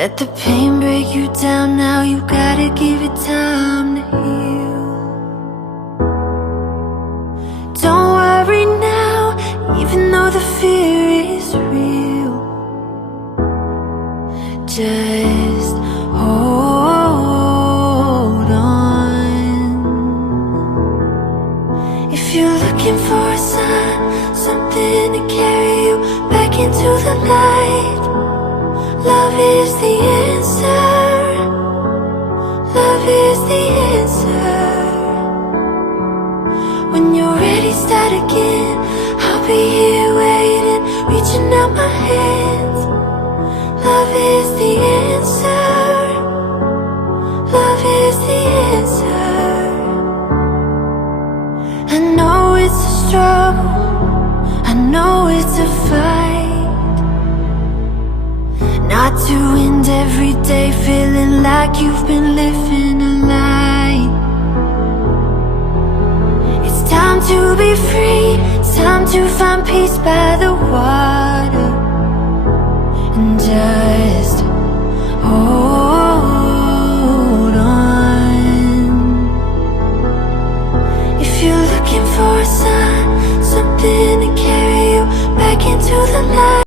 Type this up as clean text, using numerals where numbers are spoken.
Let the pain break you down now, you gotta give it time to heal. Don't worry now, even though the fear is real. Just hold on. If you're looking for a sign, something to carry you back into the light, love is the answer. Love is the answer. When you're ready, start again. I'll be here waiting, reaching out my hands. Love is the answer. Love is the answer. I know it's a struggle, I know it's a fight, not to end every day feeling like you've been living a lie. It's time to be free, it's time to find peace by the water, and just